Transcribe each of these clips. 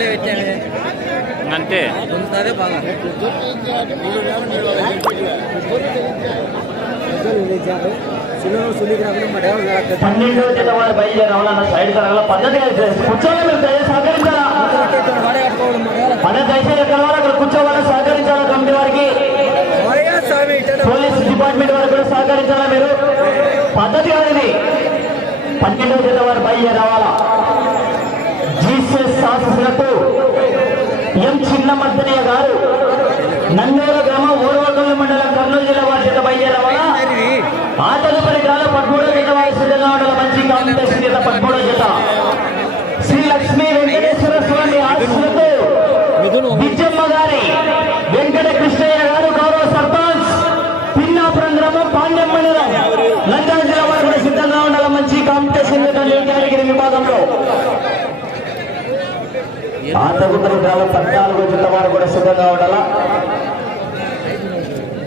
సార్లే పెట్టామే అంతే. పొందుతారే బాగా. పన్నెండు జత వారు బయలుదేరి రావాలన్న సైడ్ కరాల పద్ధతి కూర్చోవాలి మీరు సహకరించాలా? పని దయచేసి ఎక్కడ వారు అక్కడ కూర్చోవాలని సహకరించాలా కమిటీ వారికి? పోలీస్ డిపార్ట్మెంట్ వారు కూడా సహకరించాలా మీరు? పద్ధతి కాదు ఇది. పన్నెండవ జత వారు బయలుదేరి రావాలా. జీసస్ ఎం చిన్న మద్దనయ్య గారు నందూరు గ్రామం ఊరవకల్లు మండలం కర్నూలు జిల్లా వారి చేత బయలుదేరి ఆ తదుపరి గ్రామ పద్మూడో జత వయసు సిద్ధంగా మండల మంచి కాంపిటీషన్ జత పదమూడో జత. శ్రీ లక్ష్మీ వెంకటేశ్వర స్వామి ఆశీస్సులతో విజయమ్మ గారి వెంకట కృష్ణయ్య గారు గౌరవ సర్పంచ్ పిన్నాపురం గ్రామం పాండ్యం మండలం నంద్యాల జిల్లా వారు కూడా సిద్ధంగా ఉండాలి. మంచి కాంపిటీషన్ కేటగిరీ విభాగంలో ఆ తదుపరి గ్రామం పద్నాలుగో జత వారు కూడా సిద్ధంగా ఉండాలా?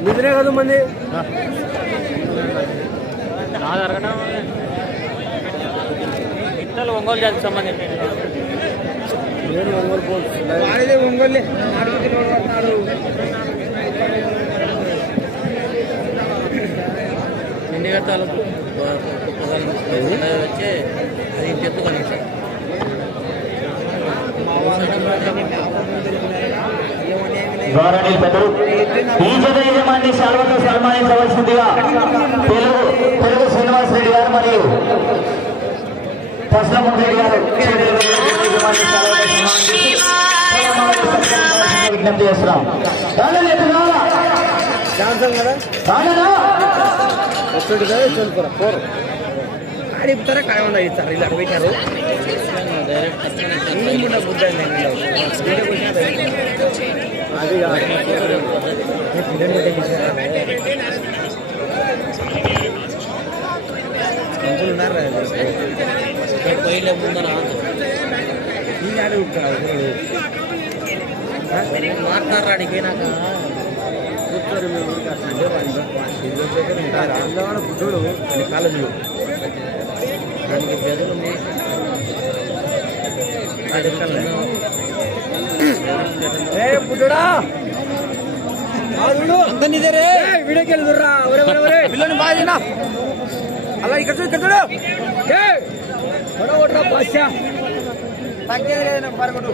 నిద్రే కదా మంది. ఇద్దరు ఒంగోలు జాతికి సంబంధించి. ఒంగోలే వచ్చి అది ఇంటి ఎత్తుకొని సార్. గౌరవనీయులు పెద్దలు. ఈ జత యజమాని శాల్వతో సన్మానించవలసిందిగా తెలుగు తెలుగు శ్రీనివాస్ రెడ్డి గారు మరియు పశ్చిమముఖి రెడ్డి గారు విజ్ఞప్తి చేస్తున్నాం. రాలేదు, ఎటు రావాలా? జాన్సన్ కదా రాలేదా? మాట్లాడడానికి కాయమన్నా అది కూర్చోరు మేము ఉంటారు? అందవాడు బుద్ధుడు అని కాలేజీలో దానికి బెదరు ఏ బుద్ధుడా పిల్లని బాగా అలా ఇక్కడ చూడు ఇక్కడ చూడు ఏ తగ్గేది లేదు నాకు పరగొట్టు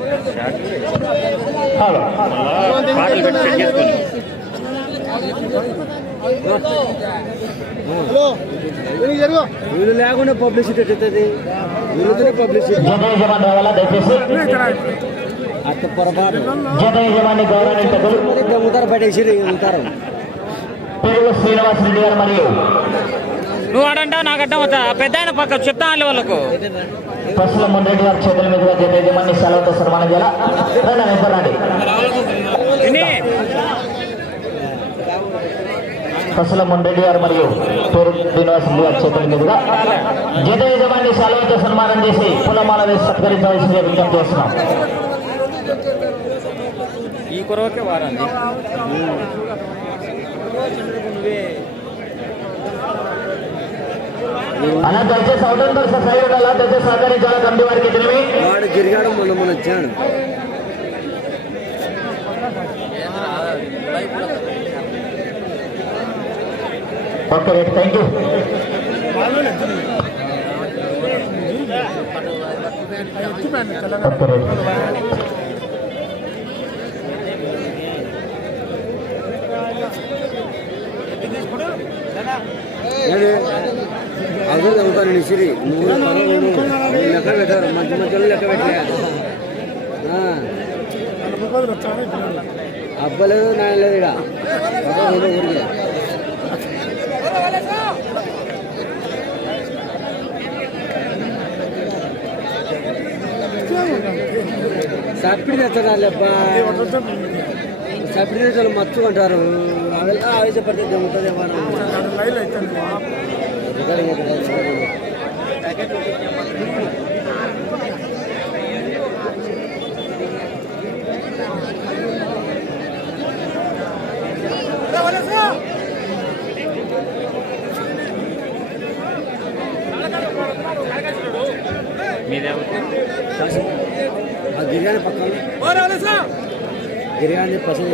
వీళ్ళు లేకుండా పబ్లిసిటీ అవుతుంది? వీళ్ళతోనే పబ్లిసిటీ అత్త పొరపాటు. దమ్ముతారు పట్టేసి ఉంటారు? నువ్వు ఆడంటావు నాకు అడ్డం అవుతా పెద్ద ఆయన పక్క చెప్తా వాళ్ళకు. పసుల మున్రెడ్డి గారి చేతుల మీదుగా జత సెలవుతో సన్మానం చేయాలా? రండి ఎక్కడండి విని పసుల మున్రెడ్డి గారు మరియు పేరు శ్రీనివాస్ రెడ్డి గారి చేతుల మీదుగా జత యజమాని సెలవుతో సన్మానం చేసి పులమాల వేసి సత్కరించవలసిందిగా విజ్ఞప్తి చేస్తున్నాం. ఈ కొరవకే వారండి అలా దయచేసి అవుట్ దర్శ సైడ్ ఉండాలా దయచేసి సహకరించాలా కమిటీ వారికి తెలివి. వాడు గిరిగాడు మొన్న మొన్న వచ్చాడు. Okay right thank you okay right. అదే చదువుతాను నిసిరి లెక్క పెట్టారు మధ్య మధ్యలో లెక్క పెట్టలే అబ్బలేదు నాయన లేదు ఇక ఊరికి సబ్సిడీ తెచ్చడాలబ్బా సబ్సిడీ తెచ్చాలి మత్తు అంటారు అవి అవి చెప్పండి ఏమన్నా బిర్యానీ పక్కన బిర్యానీ పసంद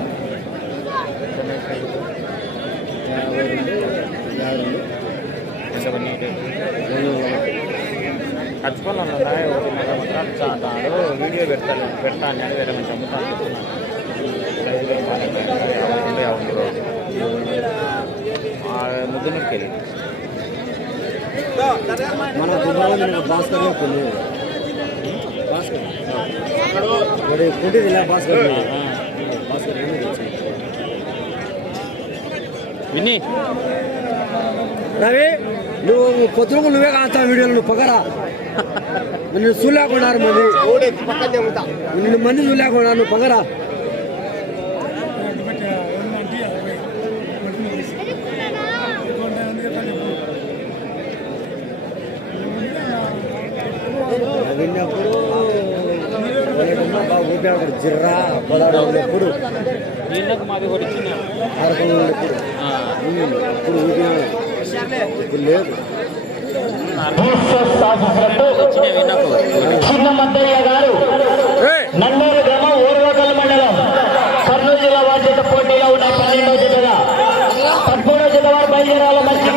రెండు ఖచ్చితంగా ఒకటిన్నర సంవత్సరాలు చాటాడు వీడియో పెడతాను పెడతాను అని వేరే మంచి అమ్ముతాను ముద్దునూరుకి వెళ్ళి మన దుబాయ్ భాస్కర్ కొన్ని భాస్కర్ ఇలా భాస్కర్ భాస్కర్ విన్నీ రవి? నువ్వు పొద్దుకు నువ్వే కాస్తావు వీడియోలు నువ్వు పొగరా. నిన్ను చూలేకున్నారు మంది. నిన్ను మంది చూలేకున్నారు నువ్వు పొగరా. విన్నప్పుడు జిర్రా ఉన్నప్పుడు ఉన్నప్పుడు. ఇప్పుడు ఊపినాడు ఇప్పుడు లేదు జీసస్ శాసనసభ్యులు ఇచ్చిన విన్నకు చిన్న మద్దయ్య గారు నన్నూరు గ్రామం ఊరవకల్ మండలం. కర్నూలు జిల్లా వారి చేత పోటీలో ఉన్న పన్నెండవ జతగా పదమూడవ జత వారు బయలుదేరాల మంచి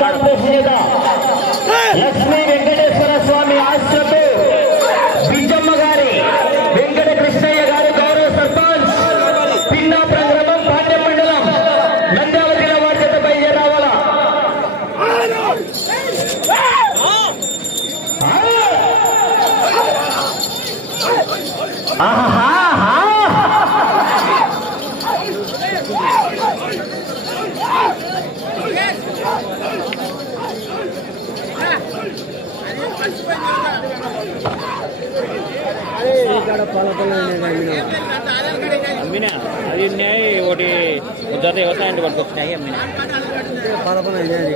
లక్ష్మీ వెంకటేశ్వర తర్వాత వ్యవసాయం పట్టుకొచ్చినాయి అమ్మినా పాలకొల్లు అనేది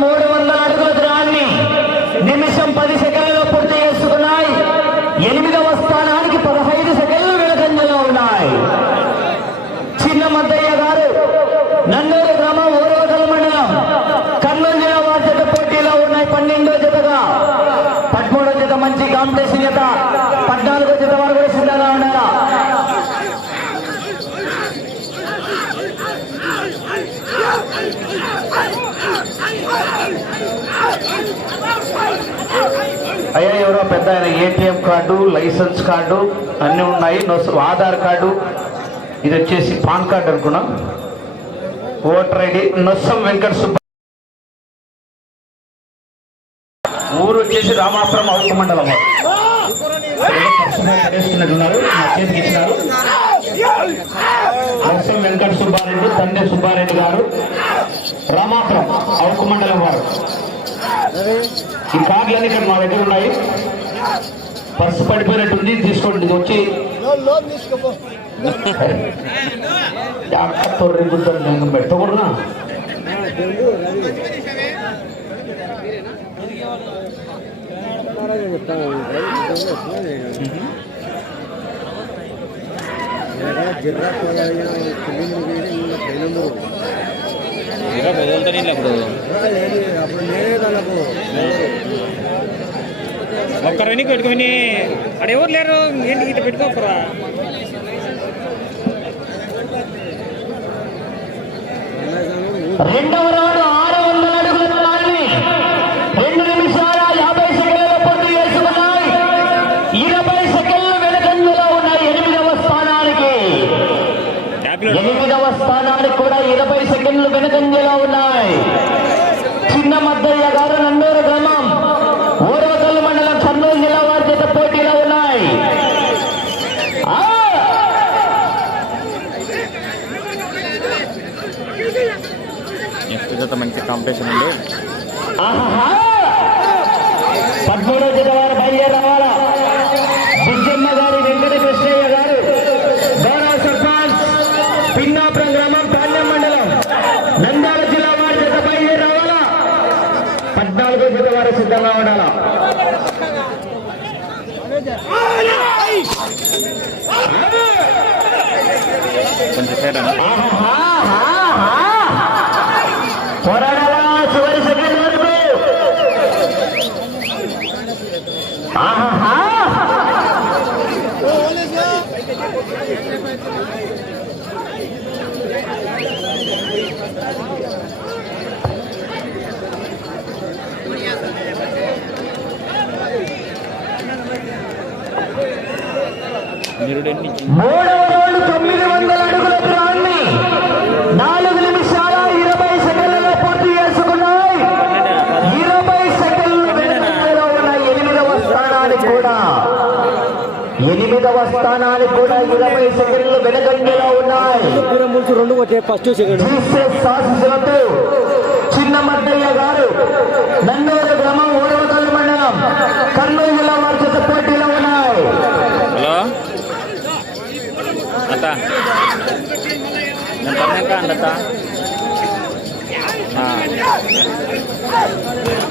మూడు వందల అడుగుల నిమిషం పది సెకండ్లలో పూర్తి చేసుకున్నాయి. ఎనిమిది కూడా పెద్ద ఆయన ఏటీఎం కార్డు లైసెన్స్ కార్డు అన్నీ ఉన్నాయి. ఆధార్ కార్డు. ఇది వచ్చేసి పాన్ కార్డు అనుకున్నాం. ఓటర్ ఐడి నొస్సం వెంకట సుబ్బ ఊరు వచ్చేసి రామాపురం అవుట్ మండలం వేసుకున్నట్టున్నారు. నా చేతికి ఇచ్చినారు. నొస్సం వెంకట సుబ్బారెడ్డి తండ్రి సుబ్బారెడ్డి గారు. రామాపురం అవుక మండలం వారు. ఈ కార్డులన్నీ ఇక్కడ మా దగ్గర ఉన్నాయి. పర్సు పడిపోయినట్టుంది తీసుకోండి ఇది వచ్చి. జాగ్రత్త తొర్రెగుంటారు నేను. జిల్లా పైనందు ఇలా ఇప్పుడు. అప్పుడు ఒక్క వెనక్కి పెట్టుకొని అక్కడ ఎవరు లేరు? ఏంటి ఇట్లా పెట్టుకోకరా? రెండవ రౌండ్ ఆరు వందల అడుగుల దూరాన్ని రెండు నిమిషాల యాభై సెకండ్ల పూర్తి చేసుకున్నాయి ఇరవై సెకండ్లు వెనుకంజలో ఉన్నాయి ఎనిమిదవ స్థానానికి ఎనిమిదవ స్థానానికి కూడా ఇరవై సెకండ్లు వెనుకంజలో ఉన్నాయి చిన్న మద్దయ్య గారు నందూరు గ్రామం ఓరవకల్లు మండలం కర్నూలు జిల్లా వారి చేత పోటీలో ఉన్నాయి ఆ! జత మంచి కాంపిటీషన్ ఉంది. ఆహా! పద్మూడవ జత వారు బుజ్జమ్మ గారి వెంకట కృష్ణయ్య గారు గౌరవ సర్పంచ్ పిన్నాపురం గ్రామం పాండ్యం మండలం. నంద్యాల జిల్లా వారి జత బయలుదేరి రావాలా పద్నాలుగో జత వారు సిద్ధంగా ఉండాలా? కొంచెం సేరా పోరాడాలా చివరి సెకండ్ వరకు ఆహా మూడవ తొమ్మిది వందల అడుగుల దూరాన్ని నాలుగు నిమిషాల ఇరవై సెకండ్లలో పూర్తి చేసుకున్నాయి ఇరవై సెకండ్లు వెనుకంజలో ఉన్న ఎనిమిదవ స్థానానికి కూడా ఎనిమిదవ స్థానానికి కూడా ఇరవై సెకండ్లు వెనుకంజలో ఉన్నాయి. దూరం ముందు రెండు ఫస్ట్ సెకండ్ చిన్న మద్దయ్య గారు నందూరు గ్రామం ఓడవకల్లు మండలం కర్నూలు జిల్లా వారి పోటీలో ఉన్నాయి. హలో? అత్త. నేను పన్నాక అండి అత్త?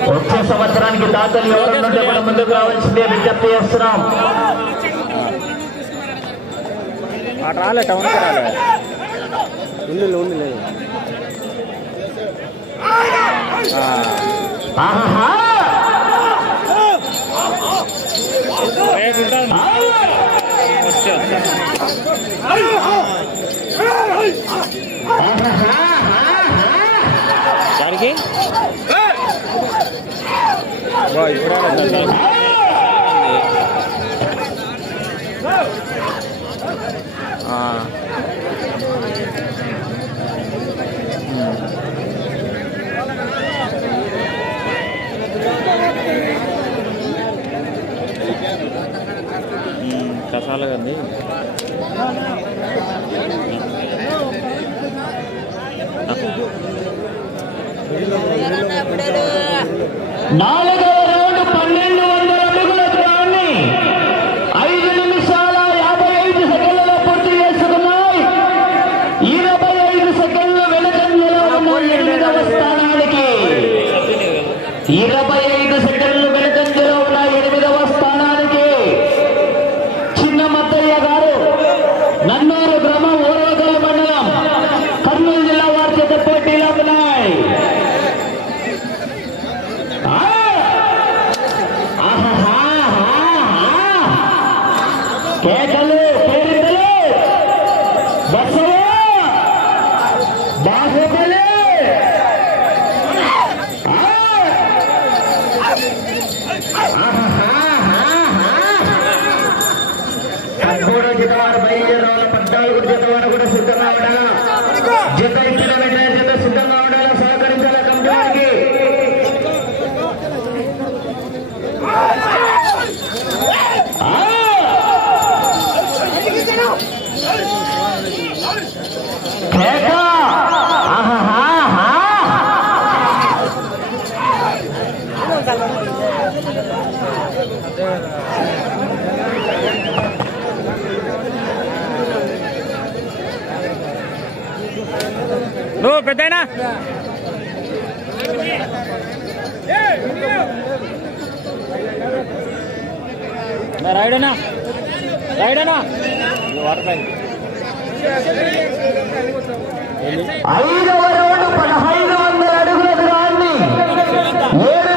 వచ్చే సంవత్సరానికి దాతలు ఎవరుంటే మనం ముందుకు రావాల్సిందే విజ్ఞప్తి చేస్తున్నాం. అటు రాలే టౌన్కి రాలే. ఉండి ఉండి వస్తా దానికి? ఇప్పుడు కసాల కండి నాలుగు రైడనా రైడనా ఐదవ రౌండ్ పదహైదు వందల అడుగుల గ్రాన్ని ఏడు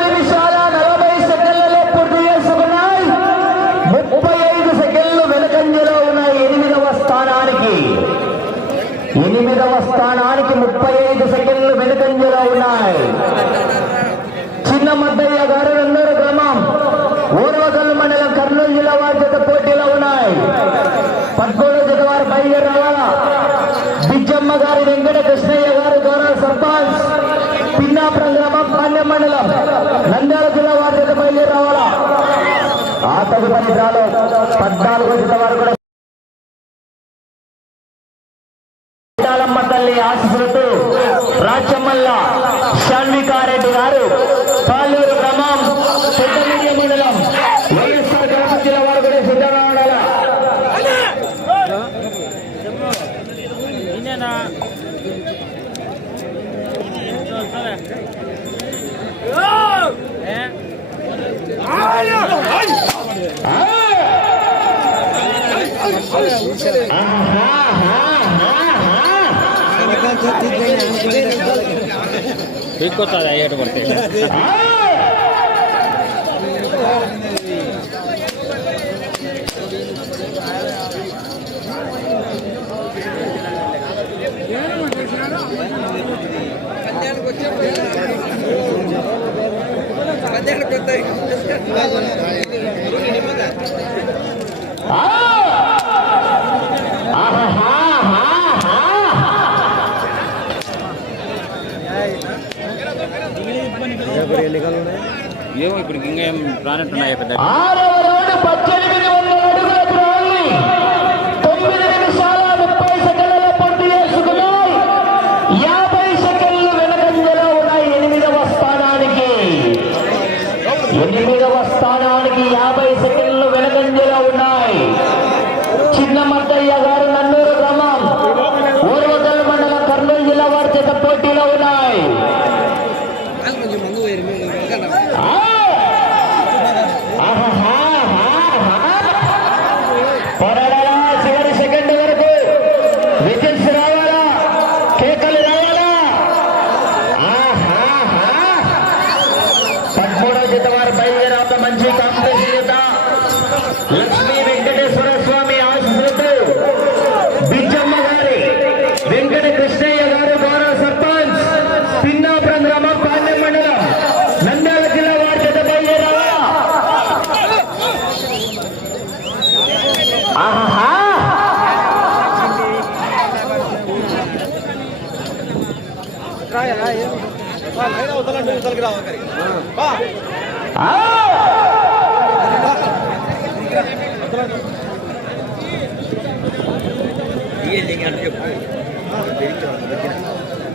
ঠিক কথা అయ్యేట పడితే కళ్యాణ్ కొత్త కొత్త ఏమో ఇప్పుడు ఇంకా ఏం ప్లానెట్ ఉన్నాయి కదా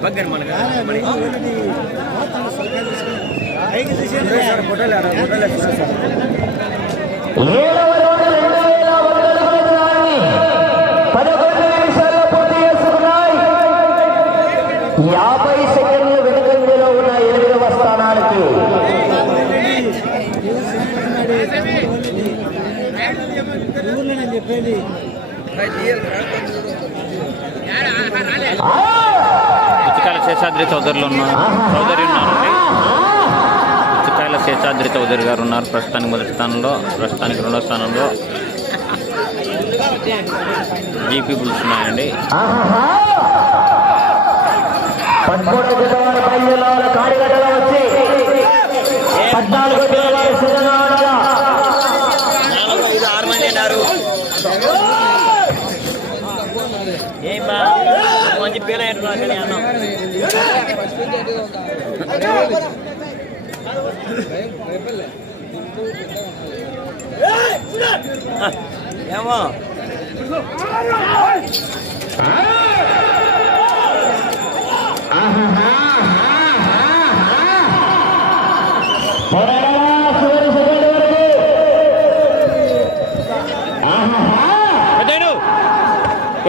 ಬಗ್ಗನ್ ಮನಗ ಫೋಟೋ ಫೋಟೋ పుచ్చకాయల శేషాద్రి చౌదరిలో ఉన్నారు. చౌదరి ఉన్నారండి పుచ్చకాయల శేషాద్రి చౌదరి గారు ఉన్నారు. ప్రస్తుతానికి మొదటి స్థానంలో ప్రస్తుతానికి రెండో స్థానంలో. జీపీ బుల్స్ ఉన్నాయండి. ఏమో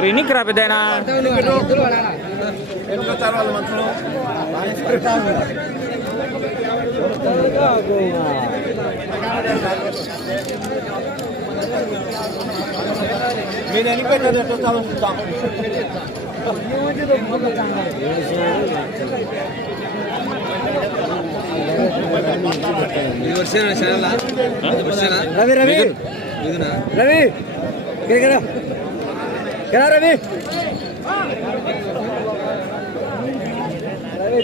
Ini kerap bedanya. పెరుగుతారు వాళ్ళ మంత్రులు. మీరు వెళ్ళిపోయినారు ఎట్లా చూస్తాం రవి రవి. రవి రవి రవి?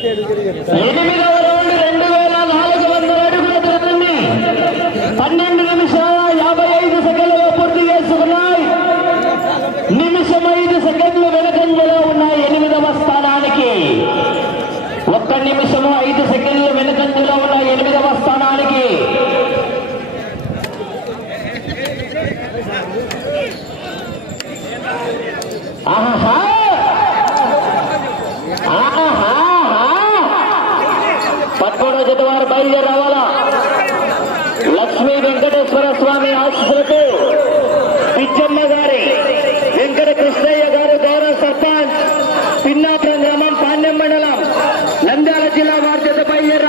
ఎనిమిదవ రౌండ్ రెండు వేల నాలుగు వందల అడుగుల దూరాన్ని పన్నెండు నిమిషాల యాభై ఐదు సెకండ్లలో పూర్తి చేసుకున్నాయి నిమిషం ఐదు సెకండ్లు వెనకంజలో ఉన్నాయి ఎనిమిదవ స్థానానికి ఒక్క నిమిషం ఐదు సెకండ్లు వెనకంజలో ఉన్నాయి ఎనిమిదవ స్థానానికి ఆహా ఆహా పదకొండవ బయలుదేరి రావాలా? లక్ష్మీ వెంకటేశ్వర స్వామి ఆశీస్సులతో పిచ్చమ్మ గారి వెంకట కృష్ణయ్య గారు గౌరవ సర్పంచ్. పిన్నాపురం గ్రామం పాండ్యం మండలం. నంద్యాల జిల్లా వారి జత బయలుదేరి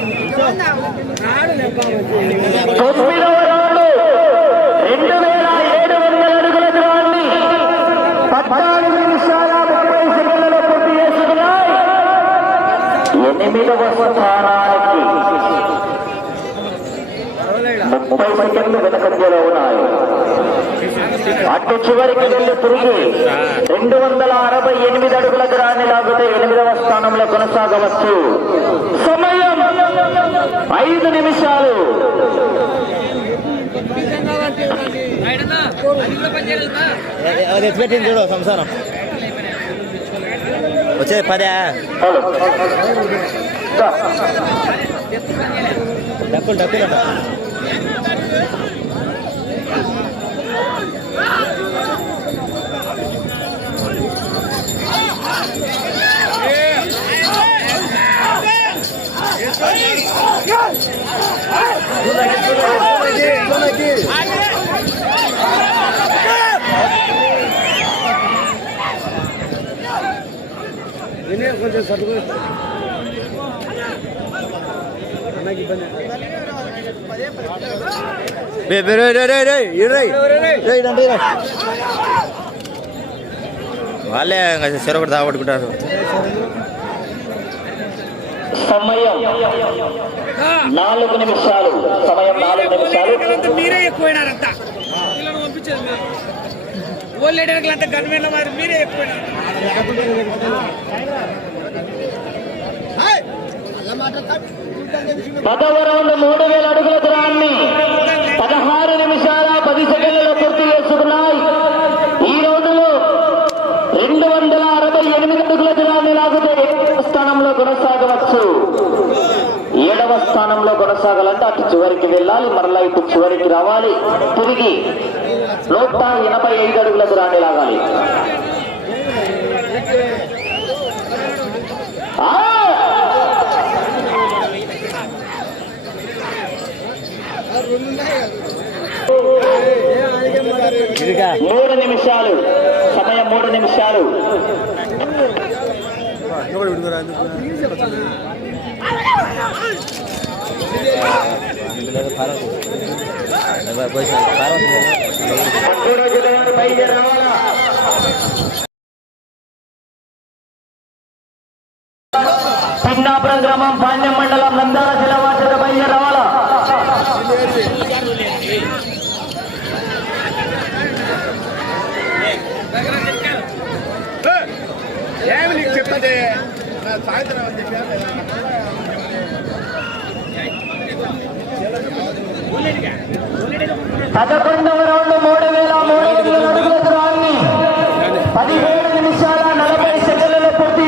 తొమ్మిదవ రౌండ్ రెండు వేల ఏడు వందల అడుగుల దూరాన్ని పద్నాలుగు నిమిషాల ముప్పై సెకండ్లలో పూర్తి చేసుకున్నాయి ఎనిమిదవ స్థానానికి ముప్పై సెకండ్లు వెనకంజలో ఉన్నాయి అటు చివరికి వెళ్ళి తిరిగి రెండు వందల అరవై ఎనిమిది అడుగుల దూరాన్ని లాగితే ఎనిమిదవ స్థానంలో కొనసాగవచ్చు. సమయం ఐదు నిమిషాలు. అది ఎత్తిపెట్టింది చూడు సంసారం. వచ్చే పదే. డబ్బులు డబ్బులు కొంచెం సర్దుకో అన్నకి ఇబ్బంది వాళ్ళే చెరొకటి తాగొట్టుకుంటారు సమయం. నాలుగు నిమిషాలు. సమయం నాలుగు నిమిషాలు. మీరే ఎక్కువైనారంతా మరి. ఎక్కువైనారు. పదవ రౌండ్ మూడు వేల అడుగుల దూరాన్ని పదహారు నిమిషాల పది సెకండ్లలో పూర్తి చేసుకున్నాయి. ఈ రౌండ్లో రెండు వందల అరవై ఎనిమిది అడుగుల దూరాన్ని లాగితే స్థానంలో కొనసాగవచ్చు స్థానంలో కొనసాగాలంటే అటు చివరికి వెళ్ళాలి మరలా ఇటు చివరికి రావాలి. తిరిగి నూట ఎనభై ఐదు అడుగుల దూరాన్ని లాగాలి! మూడు నిమిషాలు. సమయం మూడు నిమిషాలు. మూడో జిల్లా బయలుదేరి పదకొండవ రౌండ్ మూడు వేల మూడు వందల అడుగుల పదిహేడు నిమిషాల నలభై సెకండ్లలో పూర్తి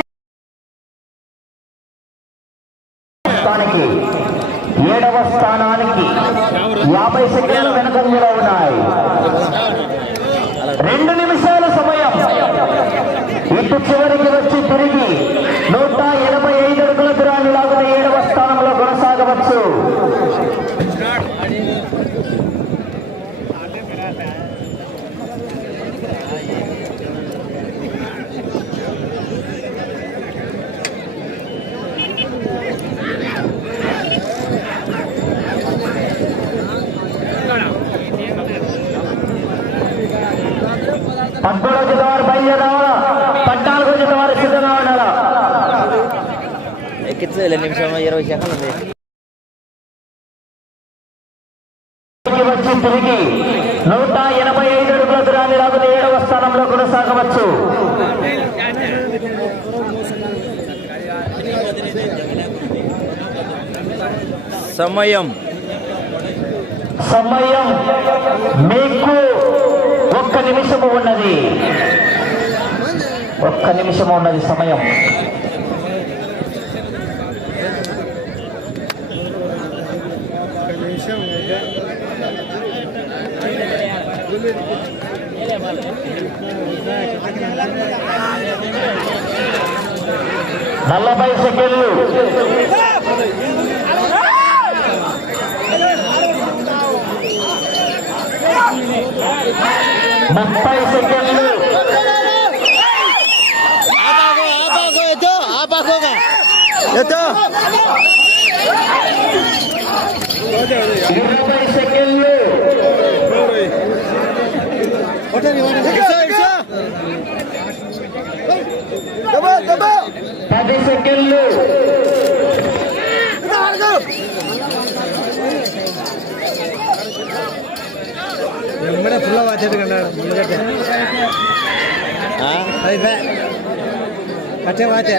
ఏడవ స్థానానికి యాభై సెకండ్ల వెనుకంజలో నిమిషం ఇరవై సెకండ్లు ఉంది తిరిగి నూట ఎనభై ఐదు అడుగుల దూరాన్ని లాగుతూ ఏడవ స్థానంలో కొనసాగవచ్చు సమయం. సమయం మీకు ఒక్క నిమిషము ఉన్నది. ఒక్క నిమిషము ఉన్నది సమయం. నలభై సెకండ్లు. ముప్పై సెకండ్లు. ఇరవై కట్టే వాచే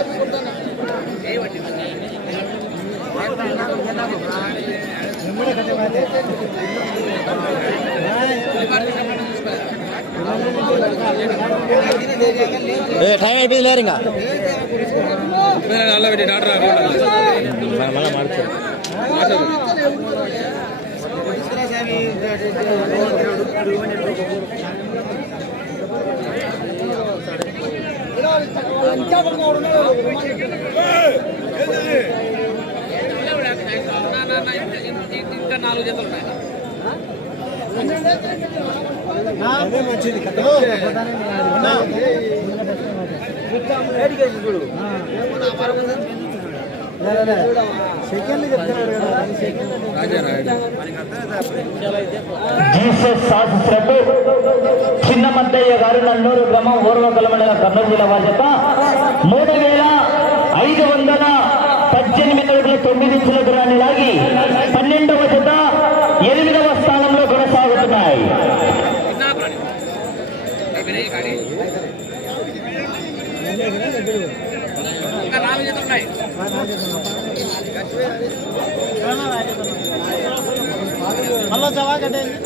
టైం అయిపోయింది లేరు ఇంకా మళ్ళీ మార్చారు ఇంకా నాలుగు జతలు ఉన్నాయి అదే మంచిది కదా జీసస్ శాస్త్రపు చిన్న మద్దయ్య గారు నల్లూరు గ్రామం ఓర్వకల మండలం కర్నూలు జిల్లా బాధ్యత మూడు వేల ఐదు వందల పద్దెనిమిది అడుగుల తొమ్మిది కిలోగ్రాన్ని లాగి పన్నెండవ జత ఎనిమిదవ స్థానంలో కొనసాగుతున్నాయి చిన్న ప్రాణి అయిపోయినాయి కానీ ఇంకా నాలుగు జతలు ఉన్నాయి మళ్ళీ చవా కట్టేయండి